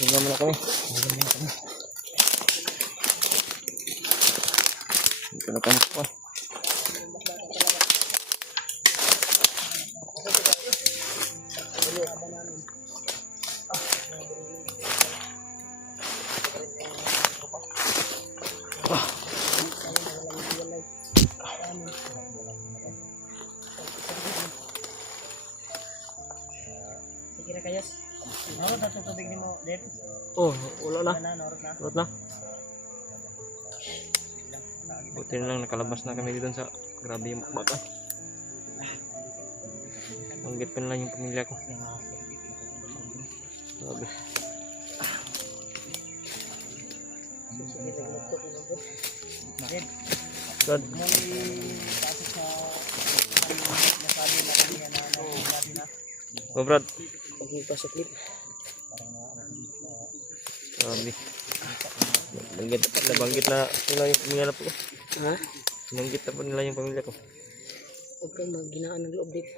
Tingnan muna kami. Dito na kami pa. Sige na kayo. Ano na tubig ni mo, Dave? Oh, wala na. Norot na. Norot na. Buti na lang nakalabas na kami dito sa grabe yung bata. Manggit pa na lang yung pamilya ko. Grabe. Sige, nagluto ko po. Dave, God. may kaso sa nasabi na kanya na natin na. Oh, Brad. Pagpasok clip. Grabe. Nabanggit na nila yung pamilya ko. Ha? Nabanggit na po nila yung pamilya ko. Huwag kang magginaan ng loob, Dave.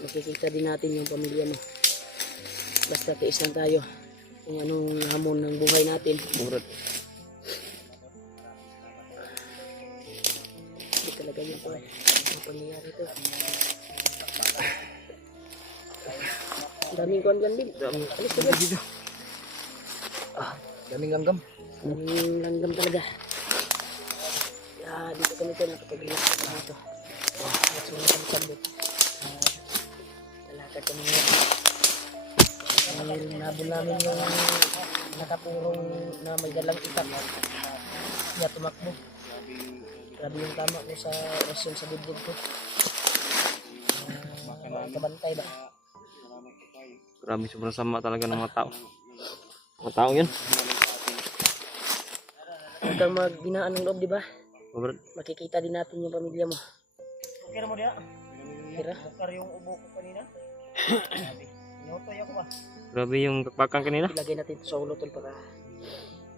Makikita din natin yung pamilya mo. Basta tiis lang tayo kung anong hamon ng buhay natin. Oh, Brad. Hindi talaga yung pangyayari ito. Daming kuwan dyan, Dave. Daming Alis ka dyan. dito. Daming langgam. Daming langgam talaga. Dito kami ito nakapag-relax na dito. Let's muna kami sambot. Lalakad kami ngayon. Dahil nabol namin yung nakapurong na may dalang itak. Kaya tumakbo. Grabe yung tama ko sa rasyon sa dibdib ko. Kabantay ba? Grabe, sobrang sama talaga ng mga tao. Mga tao yun. Huwag kang magbinaan ng loob, di ba? Oh, Brad. Makikita din natin yung pamilya mo. Okay na mo diya? Tira. Bukar yung ubo ko kanina. Inutoy ako ba? Grabe yung bakbakan kanina. Ilagay natin ito sa ulo tol para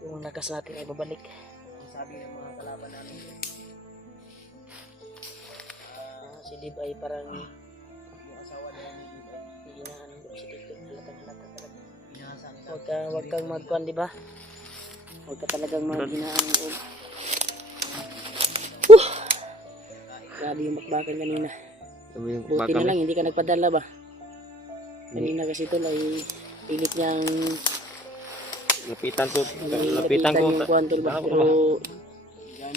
yung lakas natin ay babalik. Ang sabi ng mga kalaban namin. Si Dib ay parang Yung asawa niya ni Dib ay hinaan ng si Dib. Halatang-halata talaga. inahasan ka. Huwag kang magkuhan, di ba? Huwag ka talagang maghinaan ng loob. Grabe yung bakbakan kanina. Grabe yung Buti bakbakan. na lang, hindi ka nagpadala ba? Kanina kasi tol ay pilit niyang Lapitan ko. lapitan Lapitan ko. yung kuhan tol ba? Pero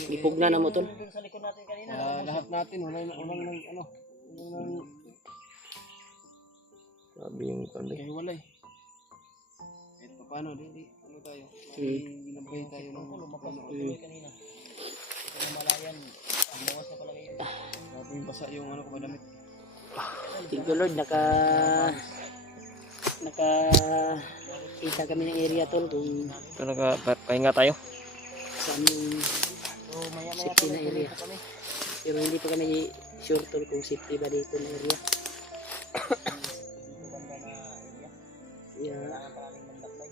ipugna na mo tol. Doon sa likod natin kanina. Lahat natin, walang ano, walang Grabe yung kami. kahiwalay. Kahit pa paano, di, ano tayo, binabay tayo ng Lumapas ko tuloy kanina. Ito na malayan. Ang bawas na palagay yun. Grabe yung basa yung ano ko madamit. Thank you Lord, naka kita kami ng area tol kung Ito nakapahinga tayo. saan yung So maya-maya safety na tuloy area. kami. Pero hindi pa kami sure tol kung safety ba dito na area. Yung banda na area. Kaya Kailangan pa namin magdaklay.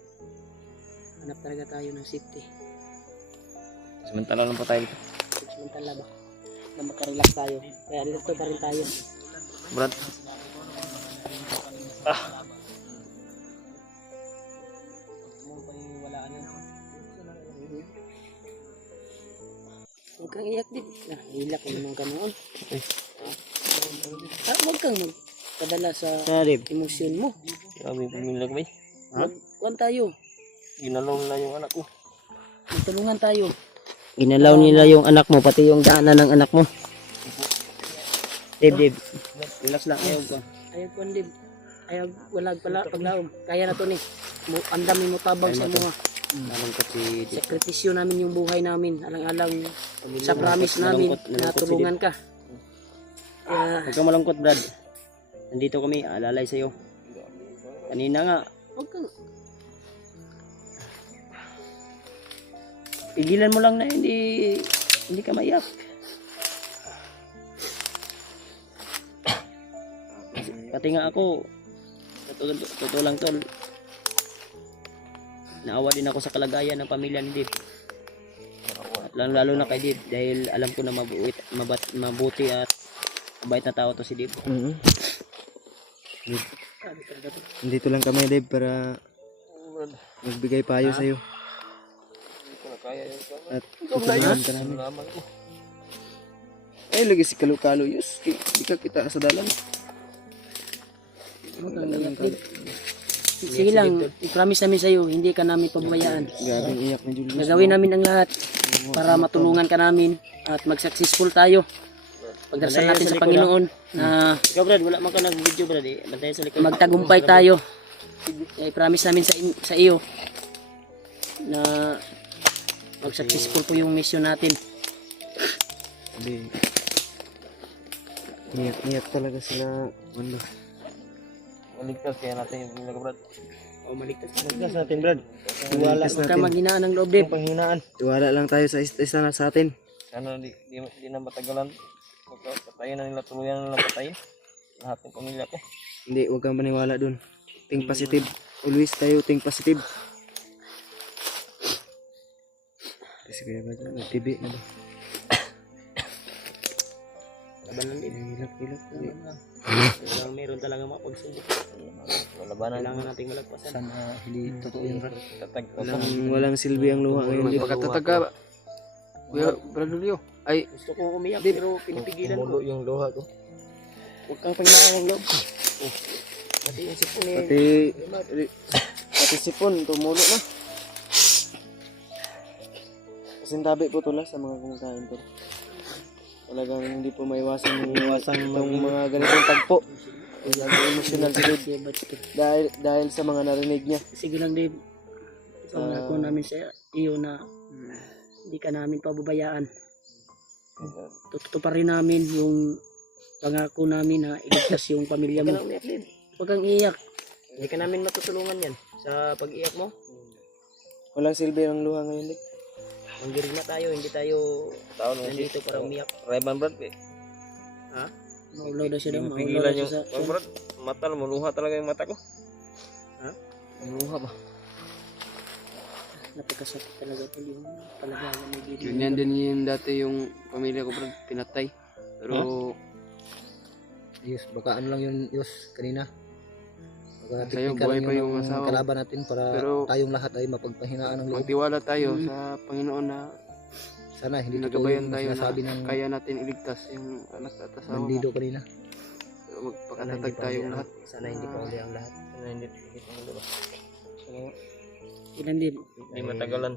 hanap talaga tayo ng safety. Samantala lang po tayo dito. Samantala ba na makarelax tayo. Kaya dito pa rin tayo. Brad. Mong paniwalaan yan. Huwag kang iyak din. Hilak ko naman ka noon. Ay. Huwag kang magpadala sa Dib. emosyon mo. Grabe yung pamilya ko ba? Kuhan tayo. Ginalaw nila yung anak ko. Tulungan tayo. Ginalaw nila yung anak mo, pati yung daanan ng anak mo. Dib. Relax lang, ayaw ko. Ayaw ko, Dib. Ayaw, wala pala paglaom. Kaya na to ni. Ang dami mo tabang sa mga. Nalungkot si Sakritisyo namin yung buhay namin. Alang-alang sa promise namin na tulungan ka. Kaya, Huwag kang malungkot, Brad. Nandito kami, alalay sa'yo. Kanina nga, huwag kang, pigilan mo lang na hindi ka maiyak. Pati nga ako, totoo lang tol, naawa din ako sa kalagayan ng pamilya ni Dib. At lalo na kay Dib dahil alam ko na mabuti at mabait na tao to si Dib. Dito lang kami, Dave, para Brad. Magbigay payo sa'yo. Hindi ko na kaya yun. At tutulungan ka namin. Salamat ko. Ay, lagi si Kalukalo, Yus. Di ka kita sa dalan. Sige lang, i-promise namin sa'yo, hindi ka namin pabayaan. Grabing iyak ni Julius. Gagawin namin ang lahat para matulungan ka namin at mag-successful tayo. Pagdarasal natin sa Panginoon na Ikaw Brad, wala man ka nag-video Brad eh. Bantayan sa likod. magtagumpay tayo. I-promise namin sa iyo na mag-successful po yung mission natin. Sabi, iyak talaga sila. Wala. Maligtas kaya natin yung mga Brad. O maligtas. Ligtas natin, Brad. Tiwala Huwag ka maghinaan ng loob, Dave. Panghinaan. Tiwala lang tayo sa isa na sa atin. Sana di na matagalan. Patayin na nila, tuluyan na lang patayin. Lahat ng pamilya ko. Hindi, huwag kang maniwala dun. Think positive. Always tayo think positive. Kasi kaya ba dyan? Nag-TV na ba? Labanan din. Hilak. Kailangan meron talaga mapagsubok. Labanan Kailangan nating malagpasan. Sana hindi totoo yun, Brad. tatag. Walang silbi ang luha ngayon. Hindi pagkatatag ka. Kuya, Brad Julio. Ay, Gusto ko umiyak pero pinipigilan ko. mulo yung luha ko. Huwag kang panghinaan ng loob. Pati yung sipon eh. Pati sipon, tumulo na. Kasintabi po tulas sa mga kumakain to. Talagang hindi po maiwasan ng mga ganitong tagpo. Kaya emotional si Dave dahil sa mga narinig niya. Sige lang, Dave. Pangako namin sa iyo na hindi ka namin pababayaan. Tutuparin namin yung pangako namin na iligtas yung pamilya Huwag ka mo. na umiyak din. Huwag kang iyak. Hindi ka namin matutulungan yan. Sa pag-iyak mo, Walang silbi ang luha ngayon, Dave. manggirig na tayo. Hindi tayo Taon mo nandito para umiyak. Rayban Brad. Maulaw daw siya daw. Hindi mo Maulaw pigilan daw siya yung... sa... Brad, mata mo, luha talaga yung mata ko. Ha? Luha ba? Napagkasakit talaga po yung kalagayan ni Dave. Ganyan din yung dati yung pamilya ko Brad, pinatay. Pero Yus, baka ano lang yun, Yus, kanina. Baka Sa'yo, teknika buhay lang pa yun yung ang asawa mo. kalaban natin para Pero- tayong lahat ay mapagpahinaan ng loob. magtiwala tayo sa Panginoon na Sana hindi totoo nagabayan yung tayo na sinasabi ng kaya natin iligtas yung anak at asawa mo. bandido kanina. Pero magpakatatag tayong lahat. Sana hindi pa uli ang lahat. Sana hindi tigit ang luha. Ilan, Dave? Hindi matagalan.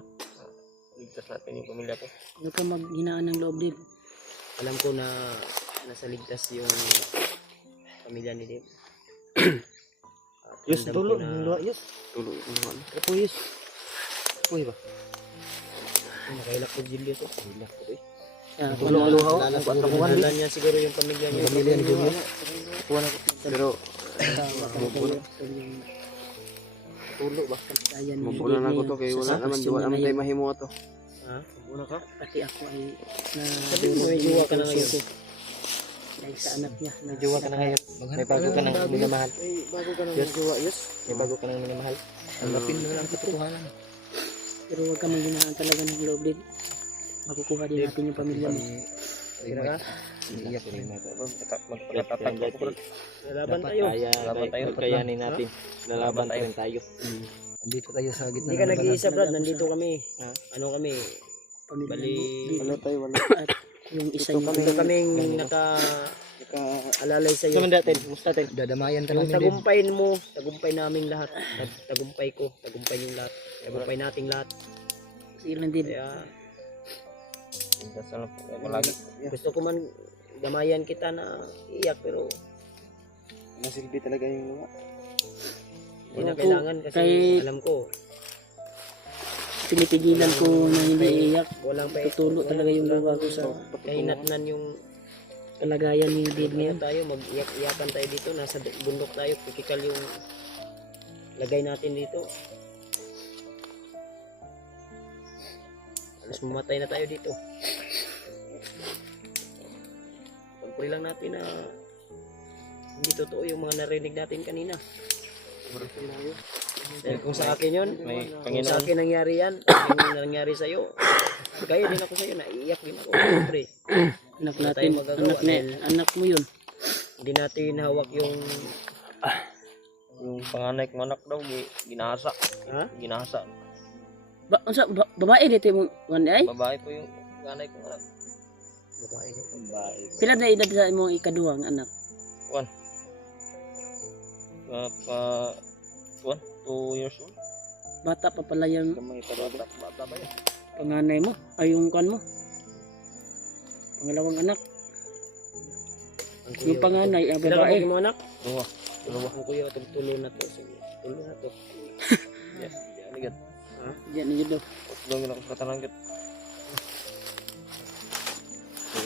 Ligtas natin yung pamilya ko. Huwag kang maghinaan ng loob, Dave. Alam ko na nasa ligtas yung pamilya ni Dave. At Yus, ramdam tulo, ko na yung luha, Yus. Tuloy yung luha. Opo, Yus. Uy ba? nakailak ko Julius. Hilak ko eh. Kaya Tulo, luha, Lala siguro nahalan niya siguro yung pamilya niya. Yung pamilya ni Julius. Pero Tulo ba? Ayan, mabulan ako to kaya wala naman duwa naman tayo mahimo to. Ha? Una ka? Pati ako ay na Sabi mo may jowa ka na ngayon. dahil sa anak niya. May jowa ka na ngayon. May bago ka nang minamahal. Ay, bago ka nang magawa, Yus. May bago ka nang minamahal. Tanggapin mo lang ang katotohanan. Pero huwag ka maghinaan talaga ng loob, Dave. Makukuha din natin yung pamilya mo. Kira ka? Iiyak ko rin. Magpakatatag ko Brad. Lalaban tayo. Laban tayo. Kayanin natin. Lalaban tayo. Andito tayo sa gitna Hindi ka ng labanan. nag-iisa Brad. Nandito kami. Ano kami? Pamilya Bali. mo. Wala tayo, wala. At yung isa yung Ito kaming naka-alalay sa'yo. Musta natin? Dadamayan ka Yung namin din. tagumpay mo, tagumpay namin lahat. Tagumpay ko, tagumpay yung lahat. Tagumpay nating lahat. ilan, Dave. Kaya Dasal po palagi. gusto ko man damayan kita na iyak pero Nasilbi talaga yung luha. hindi na Opo, kailangan kasi kay- alam ko Pinipigilan ko na hindi iiyak. walang pa Tutulo talaga yung luha ko sa kahinatnan yung kalagayan ni Dave ngayon ngayon. tayo mag-iyak-iyakan tayo dito nasa bundok tayo pikikal yung lagay natin dito alas mamatay na tayo dito pagpuri lang natin na hindi totoo yung mga narinig natin kanina dahil kung sa akin yun May kung sa Panginoon. akin nangyari yan yung nangyari sa'yo kaya din ako sa'yo naiiyak din ako siyempre Anak Wala natin, tayong magagawa anak dahil anak mo yun. hindi natin hawak yung Yung panganay kong anak daw, ginasa. Ha? Ginasa. Unsa babae dito mo ay? Babae po yung panganay kong anak. Pila na edad sa imong ikaduhang anak? Pa 2 years old. Bata pa pala yung Kamay pa bata ba yan? panganay mo, ay yung kan mo. Pangalawang anak. Yung panganay, ang Pila ka babae. mo anak? Dalawa. Ang kuya tulo na to. Tulo na to. Yes. Yan. Diyan niyo daw. Doon ako sa katananggat.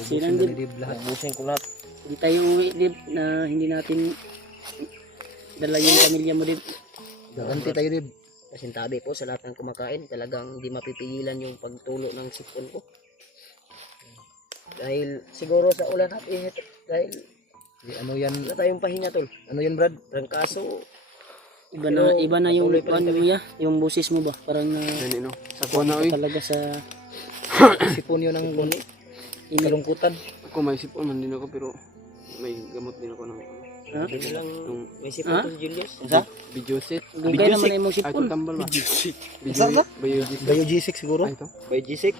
Silang dib, lahat. Ubusin ko lahat. hindi tayo uwi dib na hindi natin dala yung pamilya mo dib. Gaganti tayo dib. Pasintabi po sa lahat ng kumakain. Talagang hindi mapipigilan yung pagtulo ng sipon ko. Dahil siguro sa ulan at init. Dahil Ano yan? wala tayong pahinga tol. Ano yan, Brad? Trangkaso. Iba na yung patuloy pa rin ano kami. mo yung boses mo ba? Parang Dali no. Sa kuha na talaga sa Sipon yun ng kalungkutan. Ako may sipon man din ako pero may gamot din ako ng ha? Hindi lang yung may sipon Ha? to si Julius. video set. Gugay naman na yung Ay, sipon. ito tambal ba? Isa ba? Biogesic. Biogesic siguro. Ay, ito. Biogesic.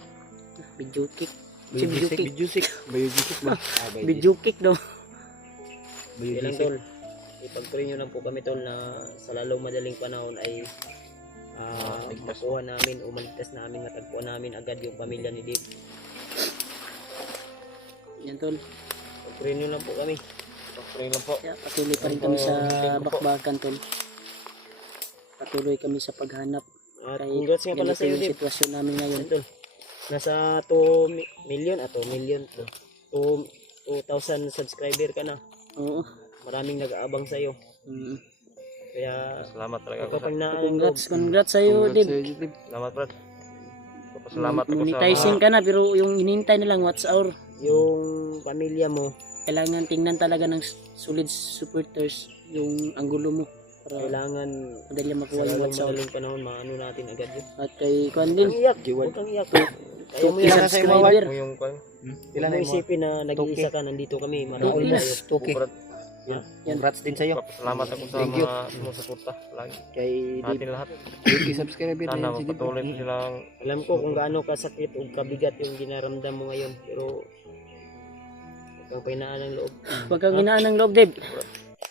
Video kick. Si video kick. Biogesic. Biogesic ba? Video kick daw. Ilang tol. Ipag-pray nyo lang po kami tol na sa lalong madaling panahon ay makuha namin o maligtas namin, matagpuan namin agad yung pamilya ni Dave. Yan tol. Pag-pray nyo lang po kami. Pray lang po. Kaya patuloy pa rin kami sa bakbakan tol. Patuloy kami sa paghanap. At Kahit congrats nga pala ganito sa iyo yung Dave. sitwasyon namin ngayon. Yan, tol. Nasa 2 million 2,000 subscriber ka na. Oo. Maraming nag-aabang sa iyo. Mm. Kaya Salamat talaga ako sa... kapagnaan ang loob. Congrats sa iyo, Dib. Salamat, Brad. Salamat ako sa Monetizing ka na pero yung hinintay na lang what's our Yung pamilya mo, kailangan tingnan talaga ng solid supporters yung anggulo mo para kailangan madali sa makuha yung lalong what's our. madaling panahon maano natin agad yun. At kay Kwan Huwag din, kang iyak. Huwag kang iyak. Kaya mo 2K yan. subscriber. yung Huwag mo isipin na nag-iisa ka, nandito kami. Marami tayo. Okay. Brad. Congrats din sa'yo. Salamat ako sa Thank you. mga sumusuporta lagi. Kay Dave. Atin lahat. 20 subscriber Sana na si Dib. magpatuloy po silang Alam ko kung gaano kasakit o kabigat yung dinaramdam mo ngayon. Pero huwag kang pahinaan ng loob. Huwag kang hinaan ng loob, Dib.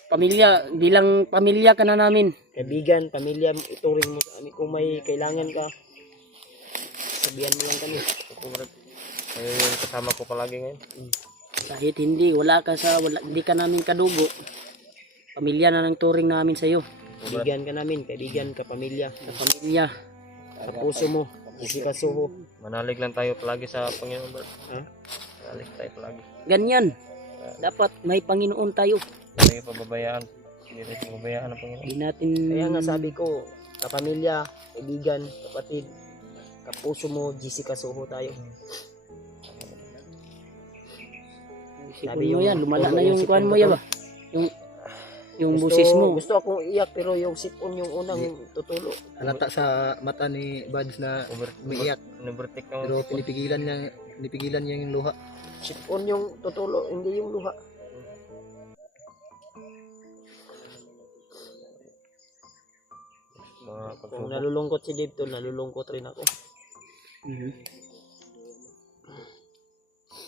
Pamilya, bilang pamilya ka na namin. Kaibigan, pamilya, ituring mo sa amin. Kung may kailangan ka, sabihan mo lang kami. ako, Brad. Ayun yung kasama ko palagi ngayon. Kahit hindi, hindi ka namin kadugo. Pamilya na ng turing namin sa iyo. Kaibigan ka namin, kaibigan ka, pamilya. Sa pamilya. Sa puso mo, isikasuho. Manalig lang tayo palagi sa Panginoon, Brad. Ha? Manalig tayo palagi. Ganyan. Dapat may Panginoon tayo. Hindi tayo pababayaan. Hindi tayo pababayaan ng Panginoon. Hindi natin Kaya nga sabi ko, kapamilya, kaibigan, kapatid, kapuso mo, isikasuho tayo. sabi mo yan, lumala na yung kuan mo yan ba? Yung busis mo. Gusto akong iyak pero yung sipon yung unang tutulo. Halata sa mata ni Buds na umiiyak. Nubertik ka Pero pinipigilan niya yung luha. Sipon yung tutulo, hindi yung luha. mga Kung pagsubok. nalulungkot si Dave tol, nalulungkot rin ako.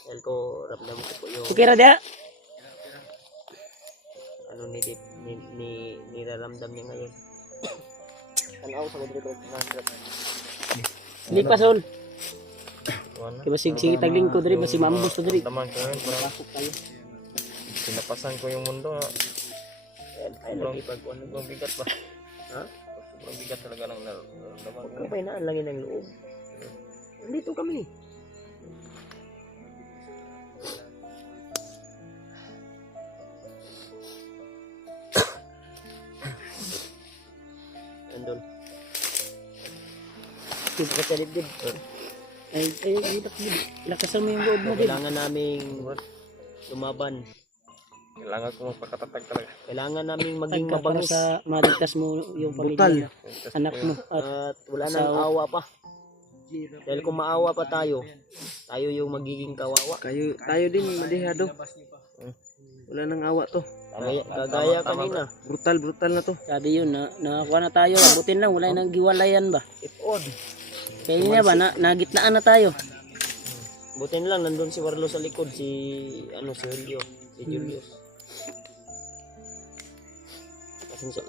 Dahil ko, ramdam ko po yung Okay ra da. ano ni Dave, niraramdam niya ngayon. Tanaw sa Rodrigo Hindi pa sol. Wala. Kaya sige tagling ko diri basi maambos to diri. Daman ko ngayon. Parang pinapasan ko yung mundo. ay nagipag-ano. Sobrang bigat ba? Ha? Sobrang bigat talaga ng nararamdaman ko. Kapay na langin ng loob. Nandito kami. Andol. Sige ka sa dibdib. Ay lakasan mo yung loob mo din. Kailangan naming lumaban. Kailangan ko magpakatatag talaga. Kailangan naming maging Para mabangus. sa maligtas mo yung pamilya, anak mo at At wala nang Sa- awa pa. Dahil kung maawa pa tayo, tayo yung magiging kawawa. Tayo din madihado. Wala nang awa to. Kagaya kanina. Brutal na to. Sabi yun, nakakuha na tayo. Abutin lang, wala nang giwalayan ba? Ipod. Kaya nga ba, nagitnaan na tayo. Butin lang, nandun si Warlo sa likod, si Julio. Si Julius.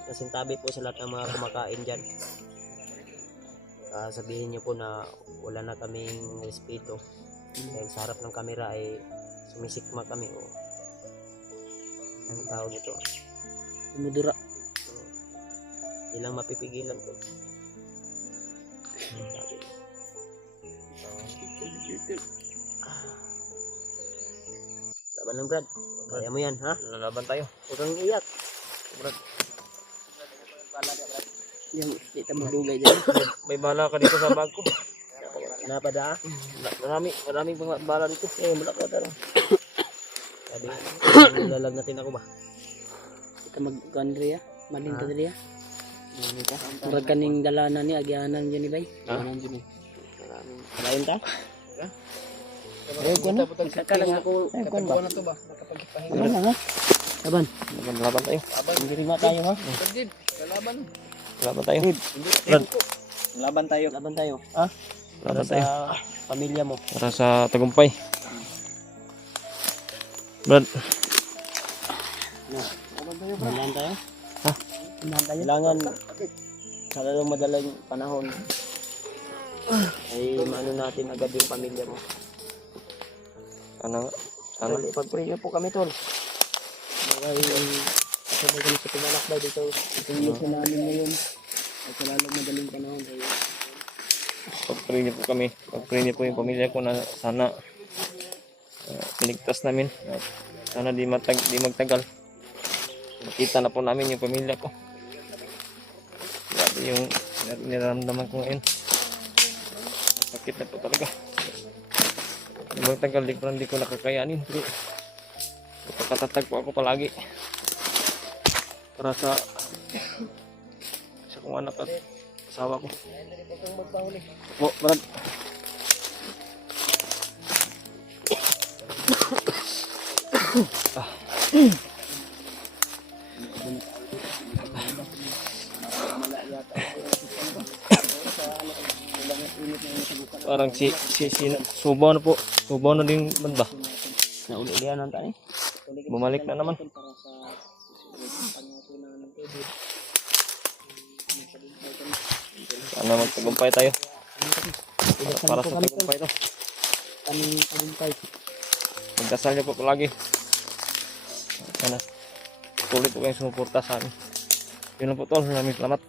Kasing tabi po sa lahat ng mga kumakain dyan. Sabihin nyo po na wala na kaming respeto. Dahil sa harap ng kamera ay sumisikma kami. O, anong tawag ito? Umudura. Hindi lang mapipigilan ko. Laban lang, Brad. Kaya mo yan, ha? Lalaban tayo. Huwag kang iyak. Brad. Yung dito magdugay dyan. May bala ka dito sa bag ko. Napada. Maraming bala dito. Wala ko taro. Sabi, lalag natin ako ba? Ika mag-Andrea. Maling ka Andrea. Murag kaning dalanan ni agyanan dyan ni Bay. Agyanan dyan ni. Malayon ta? Ayaw ko na. Kakalang ako. Ayaw ko na. to ba? Wala na ha. Laban. Laban tayo. Magdirima tayo ha. Lalaban. Laban tayo. Brad, Laban tayo. Laban tayo. Ha? Para laban tayo. sa pamilya mo. Para sa tagumpay. Brad, Laban tayo. Ha? Kailangan sa lalong madaling panahon ay maano natin agad yung pamilya mo. sana Tol, ipag-pray niyo po kami, Tol. Bagay, kasabay kami sa tumalakbay dito. Ito yung namin ngayon. At sa lalong madaling panahon. pag-pray niyo po kami. Pag-pray niyo po yung pamilya ko na sana piligtas namin. At sana di magtagal. Makita na po namin yung pamilya ko. Grabe yung niraramdaman ko ngayon. Sakit na po talaga. Di magtagal, di ko nakakayanin. Pagkatatag po ako palagi. Para sa kong anak at asawa ko. Po, Brad. Parang si Subaw na po. Subaw na din ba? Naulihan ang tani. Bumalik na naman. Sana magtagumpay tayo. Para sa tagumpay to. Kaming tagumpay. Magdasal niyo po palagi. Sana tuloy po kayong sumuporta sa amin. Yun lang po tol. Maraming salamat.